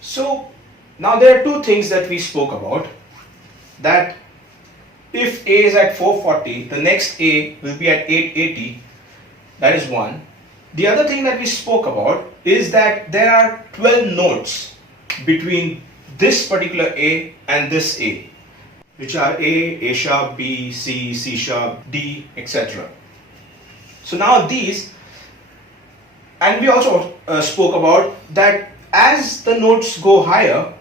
So now there are two things that we spoke about, that if A is at 440, the next A will be at 880. That is one. The other thing that we spoke about is that there are 12 notes between this particular A and this A, which are A sharp, B, C, C sharp, D, etc. So now these, and we also spoke about that as the notes go higher,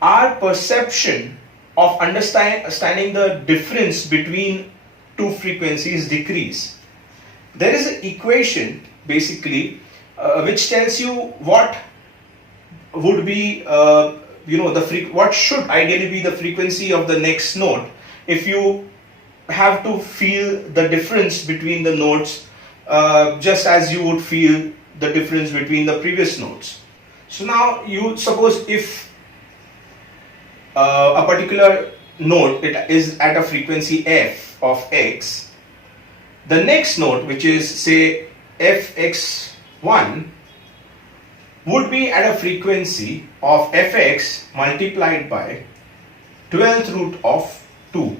our perception of understanding the difference between two frequencies decrease. There is an equation basically which tells you what would be what should ideally be the frequency of the next note if you have to feel the difference between the notes just as you would feel the difference between the previous notes. So now you suppose if a particular note it is at a frequency f of x, the next note, which is say fx1, would be at a frequency of fx multiplied by 12th root of 2,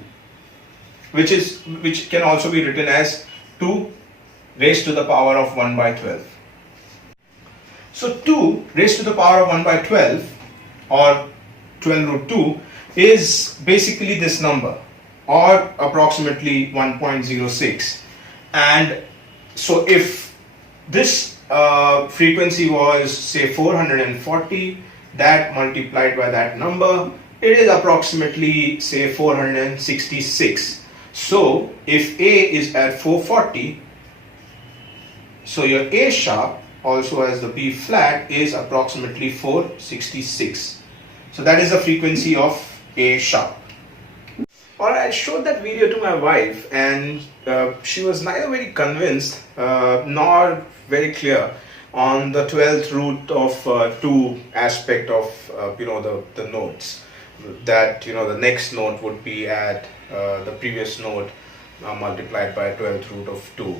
which can also be written as 2 raised to the power of 1 by 12. So 2 raised to the power of 1 by 12 or 12 root 2 is basically this number, or approximately 1.06. And so if this frequency was say 440, that multiplied by that number, it is approximately say 466. So if A is at 440, so your A sharp also as the B flat is approximately 466. So that is the frequency of A sharp. Alright, I showed that video to my wife and she was neither very convinced nor very clear on the 12th root of 2 aspect of the notes, that the next note would be at the previous note multiplied by 12th root of 2.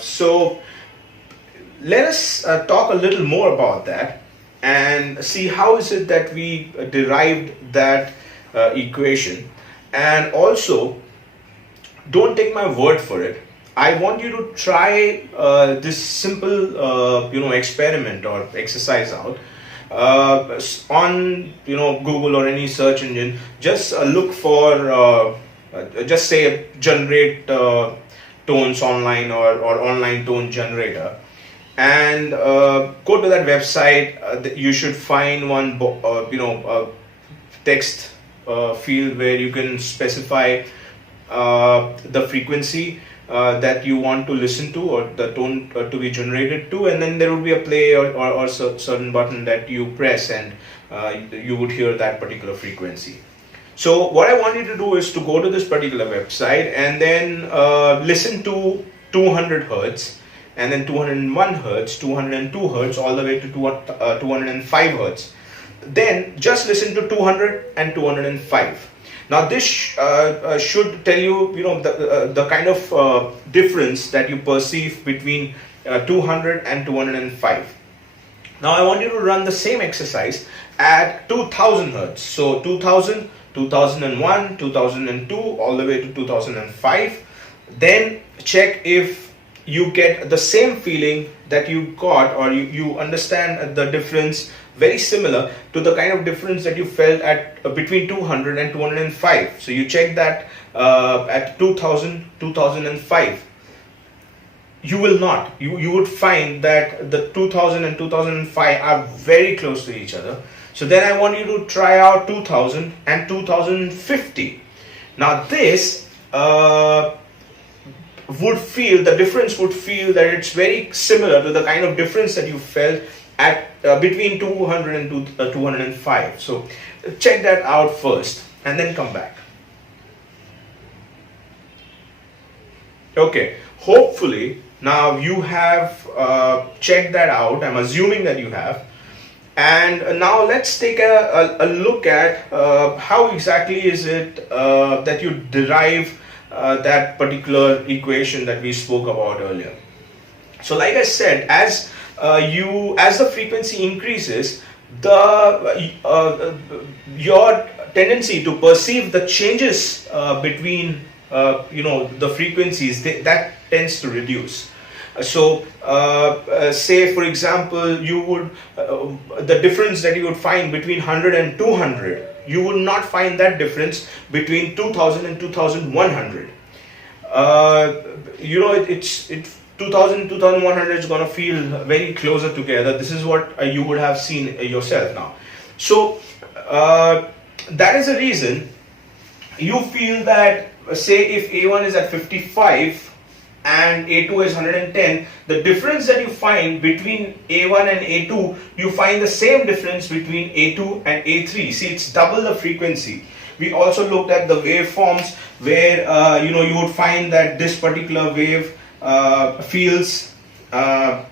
So let us talk a little more about that and see how is it that we derived that equation. And also, don't take my word for it. I want you to try this simple experiment or exercise out on Google or any search engine. Just look for just say generate tones online or online tone generator, and go to that website. You should find one text field where you can specify the frequency that you want to listen to, or the tone to be generated to, and then there would be a play or certain button that you press, and you would hear that particular frequency. So what I want you to do is to go to this particular website and then listen to 200 hertz, and then 201 hertz, 202 hertz, all the way to 205 hertz. Then just listen to 200 and 205. Now this should tell you, the kind of difference that you perceive between 200 and 205. Now I want you to run the same exercise at 2000 hertz. So 2000, 2001, 2002, all the way to 2005. Then check if you get the same feeling that you got, or you understand the difference very similar to the kind of difference that you felt at between 200 and 205. So you check that at 2000, 2005. You will not. You would find that the 2000 and 2005 are very close to each other. So then I want you to try out 2000 and 2050. Now this the difference would feel that it's very similar to the kind of difference that you felt at between 200 and 205. So check that out first and then come back. Okay, hopefully now you have checked that out. I'm assuming that you have. And now let's take a look at how exactly is it that you derive that particular equation that we spoke about earlier. So like I said, as the frequency increases, your tendency to perceive the changes between the frequencies, that tends to reduce. So say for example, you would the difference that you would find between 100 and 200, you would not find that difference between 2000 and 2100. It's 2000 and 2100 is going to feel very closer together. This is what you would have seen yourself now. So that is the reason you feel that, say if A1 is at 55 and A2 is 110, the difference that you find between A1 and A2, you find the same difference between A2 and A3. See, it's double the frequency. We also looked at the waveforms where you would find that this particular wave feels very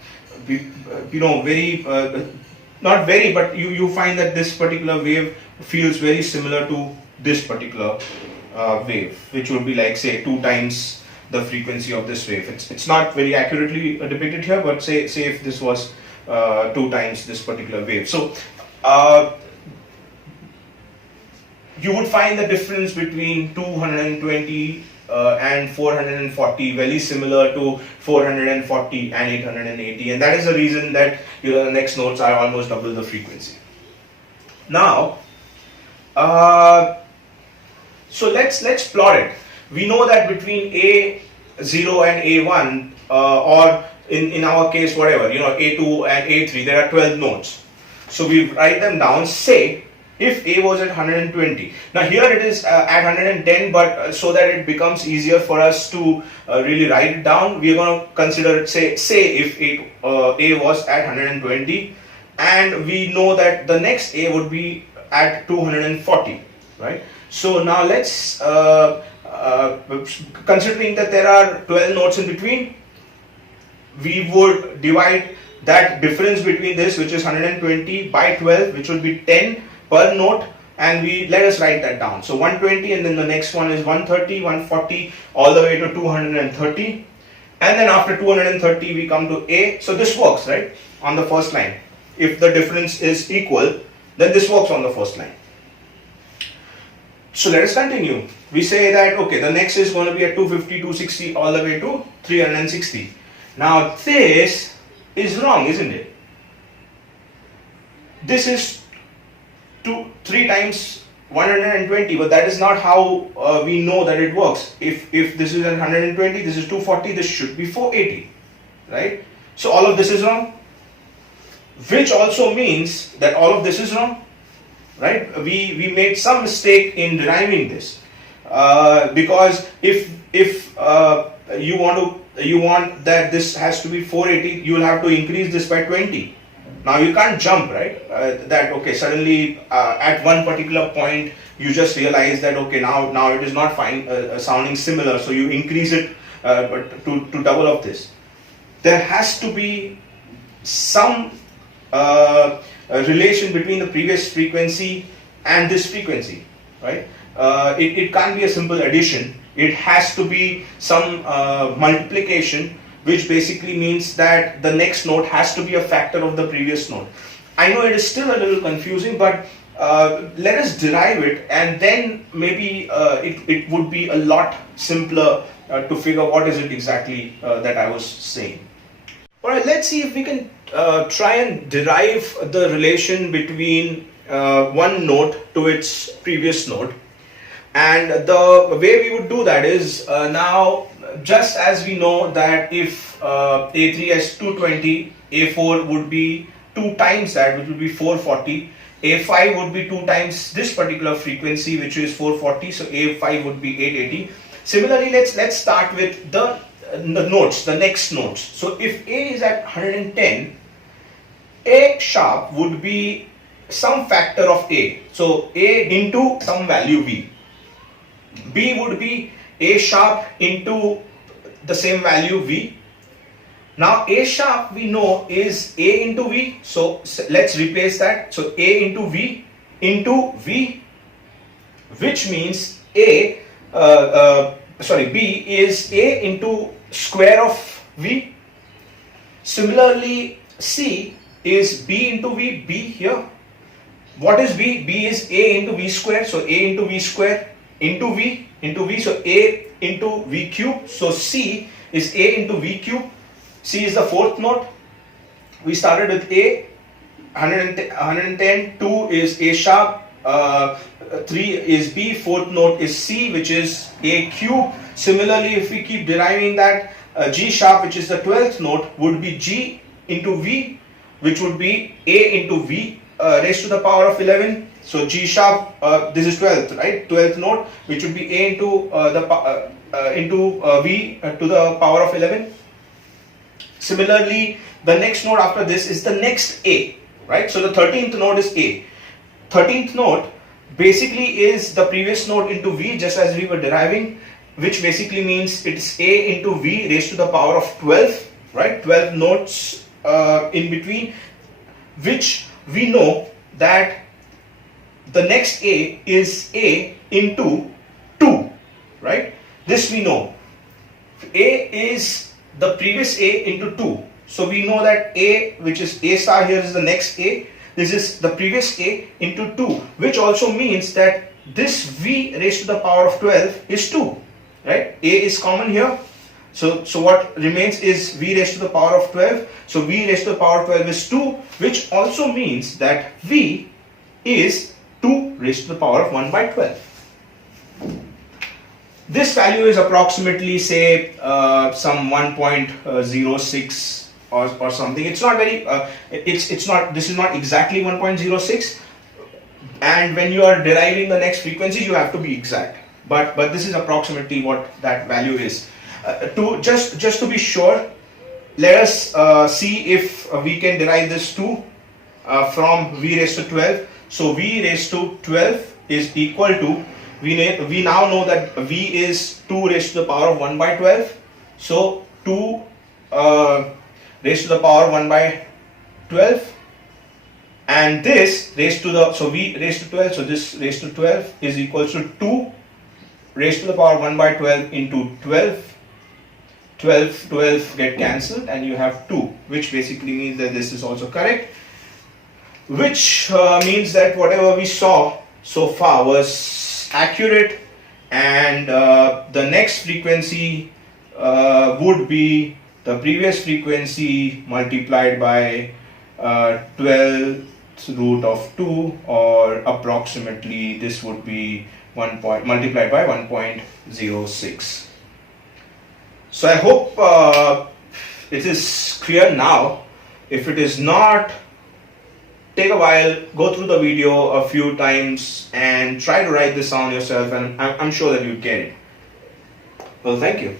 not very, but you find that this particular wave feels very similar to this particular wave, which would be like, say, 2 times the frequency of this wave. It's not very accurately depicted here, but say if this was 2 times this particular wave. So you would find the difference between 220 and 440 very similar to 440 and 880, and that is the reason that the next notes are almost double the frequency. Now so let's plot it. We know that between A0 and A1 or in our case whatever, A2 and A3, there are 12 nodes. So we write them down. Say if A was at 120. Now here it is at 110, but so that it becomes easier for us to really write it down, we are going to consider it, say if A was at 120, and we know that the next A would be at 240, right? So now let's considering that there are 12 nodes in between, we would divide that difference between this, which is 120, by 12, which would be 10 per node, and let us write that down. So 120, and then the next one is 130, 140, all the way to 230, and then after 230 we come to A. So this works, right, on the first line. If the difference is equal, then this works on the first line. So let us continue. We say that, okay, the next is going to be at 250, 260, all the way to 360. Now this is wrong, isn't it? This is 3 times 120, but that is not how we know that it works. If this is at 120, this is 240, this should be 480, right? So all of this is wrong, which also means that all of this is wrong, right? We made some mistake in deriving this because if you want that this has to be 480, you will have to increase this by 20. Now you can't jump, right? That okay, suddenly at one particular point you just realize that okay, now it is not sounding similar, so you increase it but to double of this. There has to be some relation between the previous frequency and this frequency, right? It can't be a simple addition. It has to be some multiplication, which basically means that the next node has to be a factor of the previous node. I know it is still a little confusing, but let us derive it, and then maybe it would be a lot simpler to figure what is it exactly that I was saying. Alright, let's see if we can try and derive the relation between one node to its previous node. And the way we would do that is, now just as we know that if A3 has 220, A4 would be 2 times that, which would be 440. A5 would be 2 times this particular frequency, which is 440, so A5 would be 880. Similarly, let's start with the nodes, the next nodes. So if A is at 110, A sharp would be some factor of A. So A into some value B. B would be A sharp into the same value V. Now A sharp we know is A into V, so let's replace that. So A into V, which means B is A into square of V. Similarly, C is B into V, B here, What is V? V is A into V square. So A into V square into V into V. So A into V cube. So C is A into V cube. C is the fourth note. We started with A, 110, 2 is A sharp, 3 is B, fourth note is C, which is A cube. Similarly, if we keep deriving that, G sharp, which is the 12th note, would be G into V, which would be A into V raised to the power of 11. So G sharp, this is 12th, right? 12th note, which would be A into V to the power of 11. Similarly, the next note after this is the next A, right? So the 13th note is A. 13th note basically is the previous note into V, just as we were deriving, which basically means it's A into V raised to the power of 12, right? 12 notes in between, which we know that the next A is A into 2, right? This we know. A is the previous A into 2. So we know that A, which is A star here, is the next A. This is the previous A into 2, which also means that this V raised to the power of 12 is 2, right? A is common here. So what remains is V raised to the power of 12. So V raised to the power of 12 is 2, which also means that V is 2 raised to the power of 1 by 12. This value is approximately, say, some 1.06 or something. It's not very, it's not, this is not exactly 1.06, and when you are deriving the next frequency, you have to be exact. But this is approximately what that value is. To just to be sure, let us see if we can derive this 2 from V raised to 12. So V raised to 12 is equal to, we now know that V is 2 raised to the power of 1 by 12. So 2 raised to the power 1 by 12, and this raised to the, so V raised to 12, so this raised to 12 is equals to 2 raised to the power 1 by 12 into 12. 12 get cancelled and you have 2, which basically means that this is also correct, which means that whatever we saw so far was accurate, and the next frequency would be the previous frequency multiplied by 12th root of 2, or approximately this would be multiplied by 1.06. So I hope it is clear now. If it is not, take a while, go through the video a few times and try to write this down yourself, and I'm sure that you'll get it. Well, thank you.